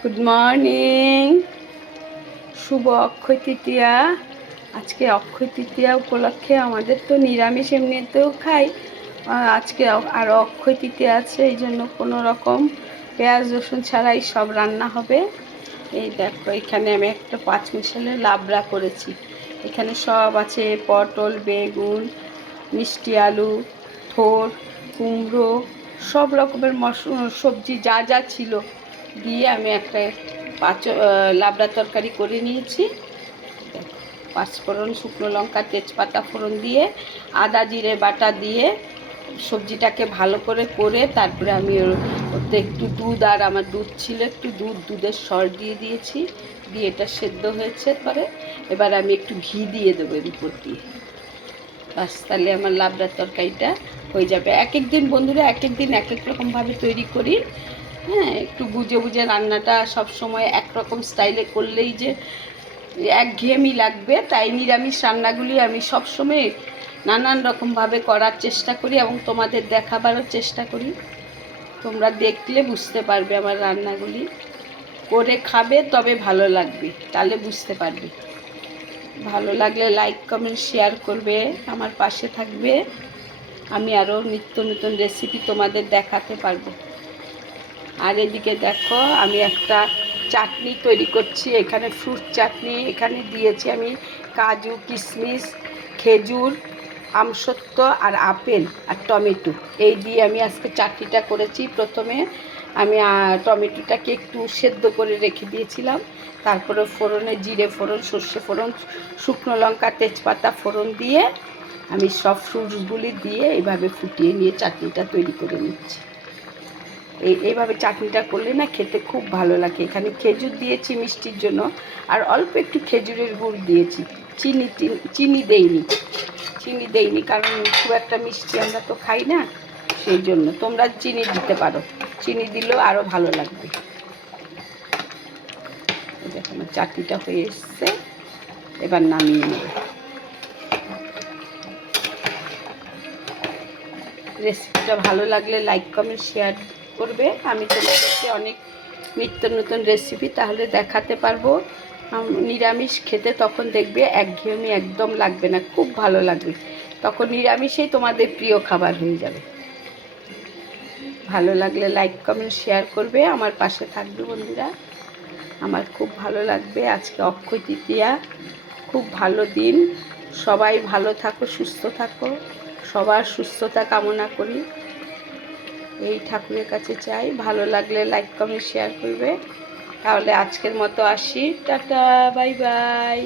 Good morning. শুভ অক্ষয় তৃতীয়া। আজকে অক্ষয় তৃতীয়া উপলক্ষে আমাদের তো নিরামিষ এমনিতেও খাই, আজকে আরও অক্ষয় তৃতীয়া আছে, এই জন্য কোনো রকম পেঁয়াজ রসুন ছাড়াই সব রান্না হবে। এই দেখো, এখানে আমি একটা 5 মিশালের লাবড়া করেছি। এখানে সব আছে, পটল, বেগুন, মিষ্টি আলু, থোড়, কুমড়ো, সব রকমের সবজি যা যা ছিল দিয়ে আমি একটা লাবড়া তরকারি করে নিয়েছি। দেখো, পাঁচফোড়ন, শুকনো লঙ্কা, তেজপাতা ফোড়ন দিয়ে আদা জিরে বাটা দিয়ে সবজিটাকে ভালো করে তারপরে আমি ওতে একটু দুধ, আর আমার দুধ ছিল একটু, দুধের সর দিয়ে দিয়েছি, দিয়ে এটা সেদ্ধ হয়েছে পরে এবার আমি একটু ঘি দিয়ে দেবো এর উপর দিয়ে। বাস, তাহলে আমার লাবড়ার তরকারিটা হয়ে যাবে। এক এক দিন বন্ধুরা এক এক দিন এক এক রকমভাবে তৈরি করি। হ্যাঁ, একটু বুঝে বুঝে রান্নাটা সব সময় একরকম স্টাইলে করলেই যে একঘেয়েমি লাগবে, তাই নিরামিষ রান্নাগুলি আমি সবসময় নানান রকমভাবে করার চেষ্টা করি এবং তোমাদের দেখাবারও চেষ্টা করি। তোমরা দেখলে বুঝতে পারবে আমার রান্নাগুলি, করে খাবে তবে ভালো লাগবে, তাহলে বুঝতে পারবে। ভালো লাগলে লাইক কমেন্ট শেয়ার করবে, আমার পাশে থাকবে, আমি আরও নিত্য নতুন রেসিপি তোমাদের দেখাতে পারবো। আর এদিকে দেখো, আমি একটা চাটনি তৈরি করছি। এখানে ফ্রুট চাটনি, এখানে দিয়েছি আমি কাজু, কিশমিশ, খেজুর, আমসত্ত্ব আর আপেল আর টমেটো, এই দিয়ে আমি আজকে চাটনিটা করেছি। প্রথমে আমি টমেটোটাকে একটু সেদ্ধ করে রেখে দিয়েছিলাম, তারপরে ফোড়নে জিরে ফোড়ন, সর্ষে ফোড়ন, শুকনো লঙ্কা, তেজপাতা ফোড়ন দিয়ে আমি সব ফ্রুটসগুলি দিয়ে এইভাবে ফুটিয়ে নিয়ে চাটনিটা তৈরি করে নিচ্ছি। এইভাবে চাটনিটা করলে না খেতে খুব ভালো লাগে। এখানে খেজুর দিয়েছি মিষ্টির জন্য, আর অল্প একটু খেজুরের গুড় দিয়েছি, চিনি দেইনি কারণ খুব একটা মিষ্টি আমরা তো খাই না, সেই জন্য। তোমরা চিনি দিতে পারো, চিনি দিলেও আরও ভালো লাগবে। দেখো, আমার চাটনিটা হয়ে এসছে, এবার নামিয়ে নেব। রেসিপিটা ভালো লাগলে লাইক কমেন্ট শেয়ার করবে, আমি তোমাদেরকে অনেক নিত্য নতুন রেসিপি তাহলে দেখাতে পারবো। নিরামিষ খেতে তখন দেখবে একঘেয়েমি একদম লাগবে না, খুব ভালো লাগবে, তখন নিরামিষেই তোমাদের প্রিয় খাবার হয়ে যাবে। ভালো লাগলে লাইক কমেন্ট শেয়ার করবে, আমার পাশে থাকবে বন্ধুরা, আমার খুব ভালো লাগবে। আজকে অক্ষয় তৃতীয়া, খুব ভালো দিন, সবাই ভালো থাকো, সুস্থ থাকো, সবার সুস্থতা কামনা করি, এই ঠাকুরের কাছে চাই। ভালো লাগলে লাইক কমেন্ট শেয়ার করবে। তাহলে আজকের মতো আসি, টাটা, বাই বাই।